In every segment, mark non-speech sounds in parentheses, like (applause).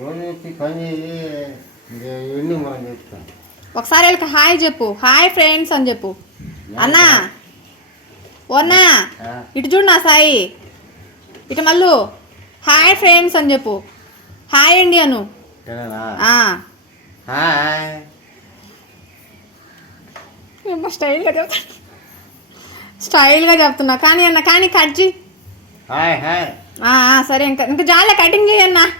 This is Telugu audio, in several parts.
పని ఎన్ని మనం ఒకసారి వీళ్ళకి హాయ్ చెప్పు. హాయ్ ఫ్రెండ్స్ అని చెప్పు. అన్నా. ఓన్నా. ఇటు చూడు నా సాయి. ఇటు మళ్ళు హాయ్ ఫ్రెండ్స్ అని చెప్పు. హాయ్ అండి అను. హాయ్. స్టైల్గా చెప్తా. స్టైల్గా చెప్తున్నా. కానీ అన్న కానీ కట్ చేయి. Hi hi. ఆ, ఆ, సరే ఇంకా ఇంకా జాలే కటింగ్ చేయన్నా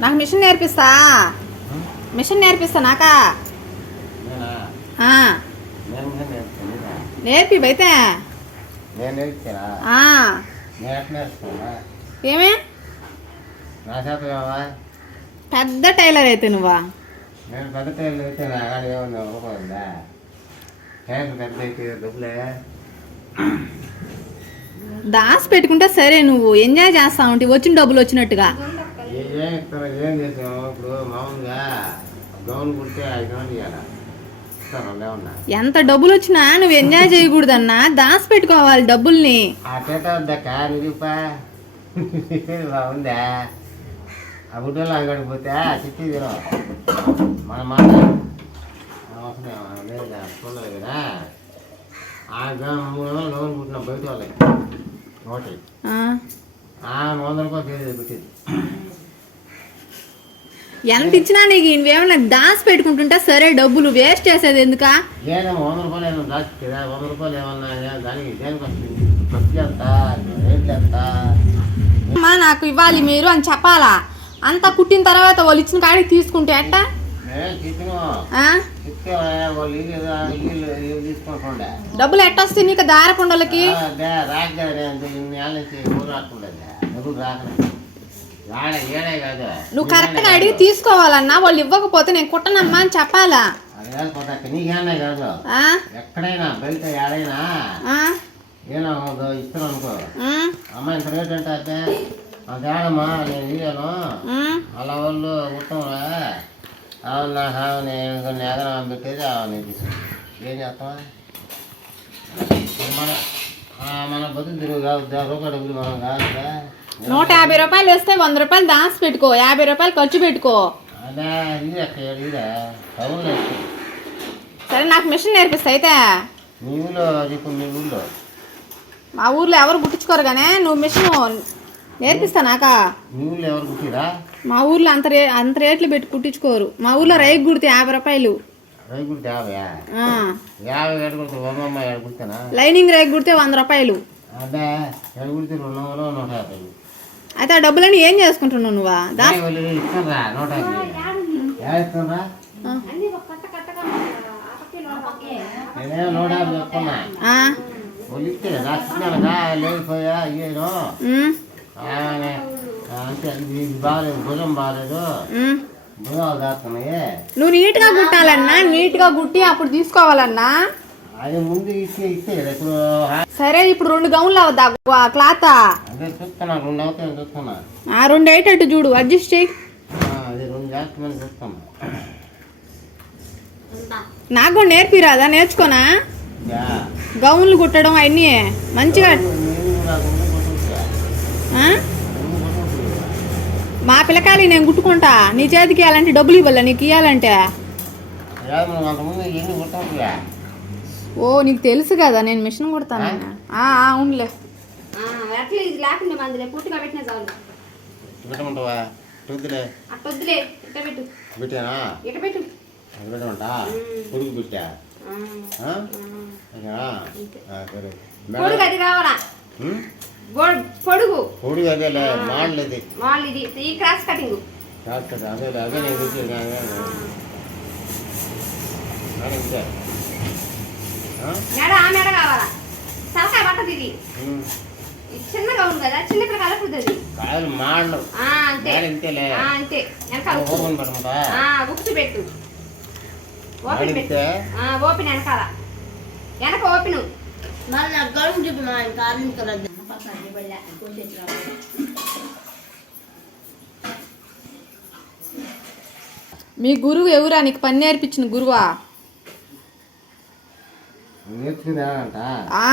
నాకు మిషన్ నేర్పిస్తా. మిషన్ నేర్పిస్తా నాకా. నేర్పి అయితే ఏమే? పెద్ద టైలర్ అయితే నువ్వా? నేను పెద్ద టైర్లు అయితే దాసి పెట్టుకుంటే సరే నువ్వు. ఎంజాయ్ చేస్తా ఉంటే. వచ్చిన డబ్బులు వచ్చినట్టుగా. ఏ- ఏం ఇస్తారు ఏం చేసాము ఇప్పుడు మామూలుగా గౌన్ కుడితే ఐదు వందలు ఇవ్వాలి ఎంత డబ్బులు వచ్చినా నువ్వు ఎంజాయ్ చేయకూడదన్నా దాసి పెట్టుకోవాలి డబ్బుల్ని. ఆ చేత వద్దక్క నిరూపా (laughs) బాగుందా? ఆ గుడ్డలో అంగడికి పోతే చిట్టి తినం. మన మాట. లేదు చూడలేదు కదా. ఆ గ్రామం మూడు వందలు లోన్ పుట్టిన బయట వాళ్ళకి. ఒకటి. పెట్టింది ఎంత ఇచ్చినా నీకు నువ్వేమన్నా దాసి పెట్టుకుంటుంటే సరే డబ్బులు వేస్ట్ చేసేది ఎందుకా? ఏదైనా వంద రూపాయలు ఏమైనా దాచి కదా వంద రూపాయలు ఏమన్నా ఏ- దానికి దేనికి వస్తుంది? ఖర్చు ఎంత? రేట్లు ఎంత? అమ్మా నాకు ఇవ్వాలి మీరు అని చెప్పాలా? అంతా కుట్టిన తర్వాత వాళ్ళు ఇచ్చిన కాడికి తీసుకుంటే ఎట్టా? డబ్బులు నీకు దారపుండలకి రాక ఏళ్ళ నుంచి ఊరు రాకుండా డబ్బులు కాదు నువ్వు కరెక్ట్గా అడిగి తీసుకోవాలన్నా వాళ్ళు ఇవ్వకపోతే నేను కుట్టనమ్మా అని చెప్పాలా? ఎక్కడైనా బయట ఏడైనా? ఆ? ఏనా ఇస్తాను అనుకో. ఉమ్, అమ్మ ఇంత రేట్ అంటే అంటే అది ఏడమ్మా నేను ఇయ్యాను. అలా వాళ్ళు అవును నేను పెట్టేది ఏం చేస్తావా? మన బతుకు తిరుగు కాదు రూపాయి డబ్బులు మనం కదా. నూట యాభై రూపాయలు వేస్తే వంద రూపాయలు దాసి పెట్టుకో. యాభై రూపాయలు ఖర్చు పెట్టుకో. సరే నాకు మిషన్ నేర్పిస్తా అయితే. మీ ఊర్లో ఎవరు పుట్టించుకోరు కానీ నువ్వు మిషన్ నేర్పిస్తా నాకా. మీ ఊర్లో అంత రే అంత రేట్లు పెట్టి కుట్టించుకోరు మా ఊర్లో రైలు కుడితే యాభై రూపాయలు. లైనింగ్ రైలు కుడితే వంద రూపాయలు. అయితే ఆ డబ్బులన్నీ ఏం చేసుకుంటున్నావు నువ్వా? ఇస్తారా నూట యాభై ఏడు ఇస్తారా నేనే నూట నువ్వు కుట్టాలన్నా నీట్గా కుట్టి అప్పుడు తీసుకోవాలన్నా. సరే ఇప్పుడు రెండు గౌన్లు అవుద్దా క్లాత్? చూస్తున్నా రెండు అవుతాయని చూస్తున్నా ఆ రెండు అయ్యేటట్టు చూడు అడ్జస్ట్ చేయి. ఆ, అది రెండు చేస్తామని చూస్తున్నా నాకు కూడా నేర్పిరాదా? నేర్చుకోనా. గౌన్లు కుట్టడం అవన్నీ మంచిగా. మా పిల్లకాయలు నేను కుట్టుకుంటా. నీ చేతికి ఇవ్వాలంటే డబ్బులు ఇవ్వాలా? నీకు ఇవ్వాలంటే? ఓ నీకు తెలుసు కదా నేను మిషన్ కుడతాను ఆ, ఆ, అవునులే అట్లా ఇది లేకుండా మందిలే పూర్తిగా పెట్టిన చాలు. పెట్టమంటావా? చూద్దులే అట్టొద్దులే ఇట్ట పెట్టు. పెట్టానా? ఇట పెట్టు. అది పెట్టమంటా? పొడుగు పెట్టా? సరే. పొడుగు అది కావాలా? పొడుగు. పొడుగు అదేలే మాడలు ఇది. ఈ క్రాస్ కటింగ్. అదే అదే నేను ఆ? మెడ ఆ? మెడ కావాలా? తలకాయ పట్టదు. ఇది. చిన్నగా ఉంది కదా చిన్న పుడుతుంది ఆ, అంతే. మాడ ఆ, అంతే. వెనకాల. ఓపెన్ ఉక్కు పెట్టు. ఓపెన్ పెట్టు. ఓపెన్ వెనకాల. వెనక ఓపెన్. మళ్ళీ గడువు చూపి మా కార్మికులు మీ గురువు ఎవరా? నీకు పని నేర్పించిన గురువా? ఆ,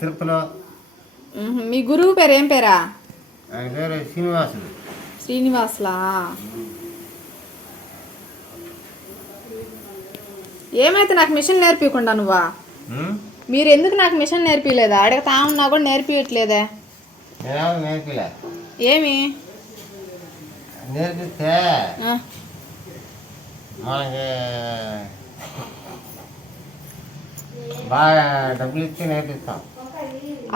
తిరుపతిలో. మీ గురువు పేరు ఏం పేరా? శ్రీనివాసుడు. శ్రీనివాస్లా? ఏమైతే నాకు మిషన్ నేర్పించకుండా నువ్వా? మీరు ఎందుకు నాకు మిషన్ నేర్పిలేదా అడగతా ఉన్నా కూడా నేర్పిలే. ఏమి? నేర్పిస్తే మనకి బాగా డబ్బులు ఇచ్చి నేర్పిస్తాం.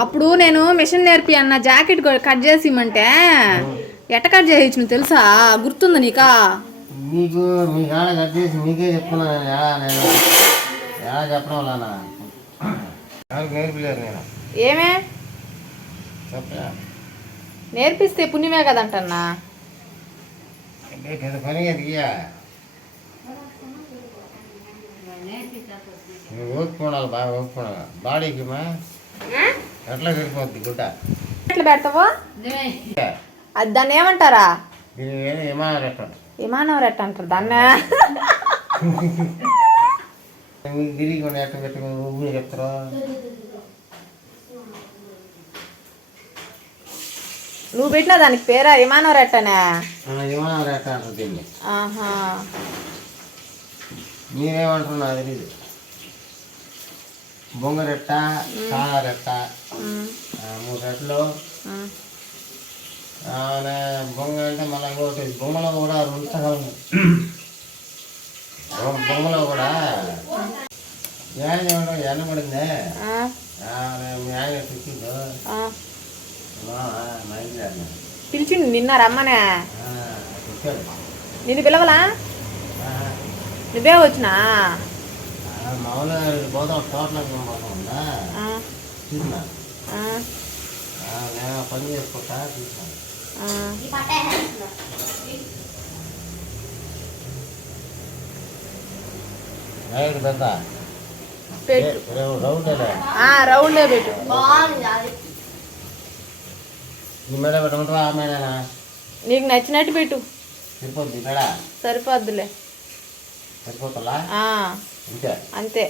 అప్పుడు నేను మిషన్ నేర్పి అన్న జాకెట్ కట్ చేసి ఇమ్మంటే ఎట్ట కట్ చేయించు తెలుసా? గుర్తుందా నీకా? మీకు మీ కాడ కట్ చేసి మీకే చెప్తున్నా నేను. ఎలా నేను ఎలా చెప్పడం వల్ల నేర్పిలేరు నేను. ఏమే? నేర్పిస్తే పుణ్యమే కదంటన్నా. పని ఎదిగా నువ్వు ఓపుకోవాలి బాగా ఓపుకోవాలి బాడీకి మా ఎట్లా సరిపోద్ది గుడ్డ ఎట్లా పెడతావో? అది దాన్ని ఏమంటారా? విమానం పెట్టండి విమానం రెట్ట అంటారు దాన్ని? (laughs) తిరిగి ఎట్లా పెట్టుకుని ఊపిరి చెప్తారు? నువ్వు పెట్టిన దానికి పేరా? విమానం రెట్టనే మన విమానం రెట్ట అంటారు దీన్ని? ఆహా. మీరేమంటారు నాకు తెలీదు బొంగ రెట్ట చాలా రెట్ట ఉమ్, ఆ, మూడు నే- బొంగ అంటే మళ్ళీ ఇంకోటి బొమ్మలో కూడా రెండు బొమ్మలో కూడా ఏమంటారు ఎన్నబడిందే. మా మా ఇంటి అన్న పిలిచిండు నిన్న రమ్మనే. నిన్ను పిలవలా. నువ్వే వచ్చినా? మామూలుగా పోతాం తోటలోకి నేను పని చేసుకుంటా పట్టే పెద్ద రౌండ్ నీకు నచ్చినట్టు పెట్టు సరిపోద్ది సరిపోద్దులే సరిపోతుందా ఆ, అంతే?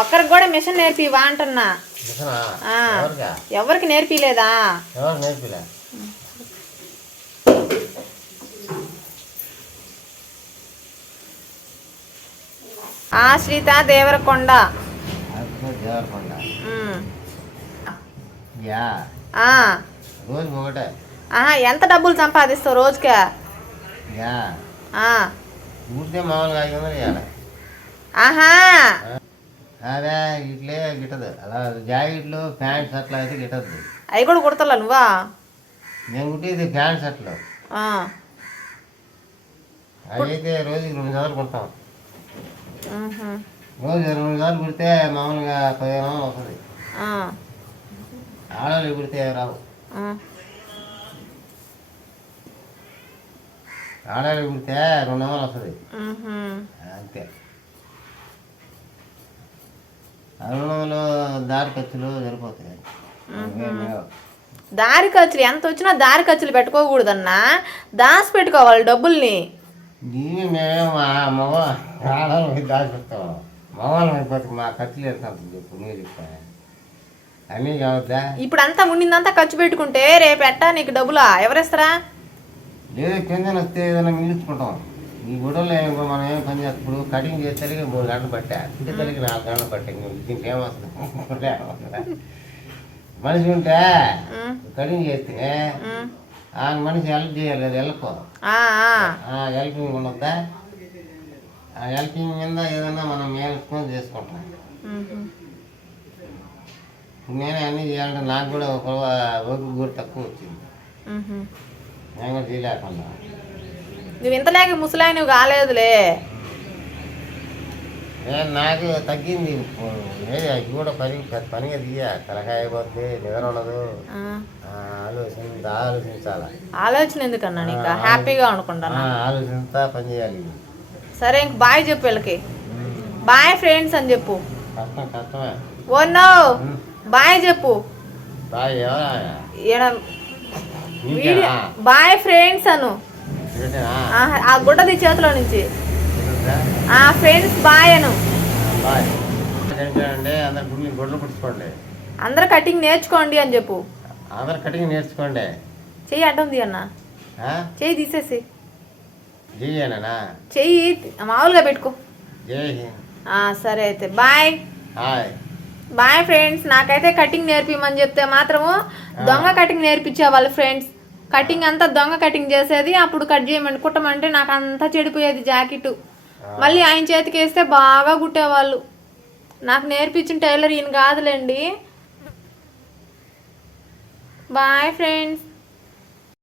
ఒక్కరికి కూడా మిషన్ నేర్పివా అంటున్నా. ఎవరికా? నేర్పిలేదా? ఆశ్రిత దేవరకొండ. దేవరకొండ. యా. ఎంత డబ్బులు సంపాదిస్తావు రోజుకే? యా. ఆ. ఊరితే మామూలుగా ఐదు వందలు ఇవ్వాలి. ఆహా. అదే ఇట్లే గిట్టదు. అలా జాకెట్లు ప్యాంట్ షర్ట్లు అయితే గిట్టద్దు. అవి కూడా కుడతలా నువ్వా? నేను కుట్టేది ప్యాంట్ షర్ట్లు. అవి అయితే రోజుకి రెండు సార్లు కుడతాం. రోజు రెండు సార్లు కుడితే మామూలుగా పదిహేను వస్తుంది. ఆడవాళ్ళు కుడితే రావు. ఆ. ఆడవాళ్ళు కుడితే రెండు వందలు వస్తుంది. అంతే. ఆ రెండు వందలు దారి ఖర్చులు సరిపోతాయి. దారి ఖర్చులు ఎంత వచ్చినా దారి ఖర్చులు పెట్టుకోకూడదన్నా. దాచి పెట్టుకోవాలి డబ్బుల్ని. దీన్ని మేము మా మగ మగవాళ్ళు అయిపోతే మా ఖర్చులు ఎంత చెప్పు నువ్వు చెప్పా అన్నీ కావద్దా? ఇప్పుడు అంతా ఉండిందంతా ఖర్చు పెట్టుకుంటే రేపు ఎట్టా నీకు డబ్బులా? ఎవరిస్తారా? లేదు కింద వస్తే ఏదైనా మిగిలించుకుంటాం. ఈ గుడలో మనం ఏం పని చేస్తాం? ఇప్పుడు కటింగ్ చేసేసరికి మూడు గంటలు పట్టా. ఇంటికి నాలుగు గంటలు పట్టా దీనికి (laughs) ఏమొస్తుంది మనిషి ఉంటే కటింగ్ చేస్తే. ఆ. మనిషి హెల్ప్ చేయాలి అది హెల్పింగ్ ఉండొద్దా? ఆ హెల్పింగ్ మీద ఏదైనా మనం మేలుకొని చేసుకుంటాం. నేనే అన్నీ చేయాలంటే నాకు కూడా ఒక ఓపిక కూడా తక్కువ వచ్చింది. నేను కూడా చేయలేకుండా నువ్వు ఇంతలేక ముసలాయి నువ్వు కాలేదులే. నేను నాకు తగ్గింది. ఏ అది కూడా పని పనిగా తీయ. తలకాయ పోతే నిద్ర ఉండదు. ఆలోచించి ఆలోచించాల. ఆలోచన ఎందుకన్నా నీకు? హ్యాపీగా అనుకుంటాను? ఆ, ఆలోచించుతా పని చేయాలి. సరే ఇంక బాయ్ చెప్పు వీళ్ళకి. బాయ్ ఫ్రెండ్స్ అని చెప్పు. కష్టం కష్టమే. Oh no. బాయ్ చెప్పు? బాయ్ ఫ్రెండ్స్ అను? ఆ, గుడ్డది చేతిలో నుంచి? ఆ ఫ్రెండ్స్ బాయ్ అను. అందరు కటింగ్ నేర్చుకోండి అని చెప్పు. అందరు కటింగ్ నేర్చుకోండి. చెయ్యి అడ్డం అన్న? చెయ్యి తీసేసి. చెయ్యి మామూలుగా పెట్టుకో. సరే అయితే. బాయ్. హాయ్. బాయ్ ఫ్రెండ్స్ నాకైతే కటింగ్ నేర్పిమని చెప్తే మాత్రము దొంగ కటింగ్ నేర్పించే వాళ్ళు ఫ్రెండ్స్ కటింగ్ అంతా దొంగ కటింగ్ చేసేది అప్పుడు కట్ చేయమని కుట్టమంటే నాకు అంతా చెడిపోయేది జాకెట్ మళ్ళీ ఆయన చేతికి వేస్తే బాగా కుట్టేవాళ్ళు నాకు నేర్పించిన టైలర్ ఈయన కాదులేండి. Bye friends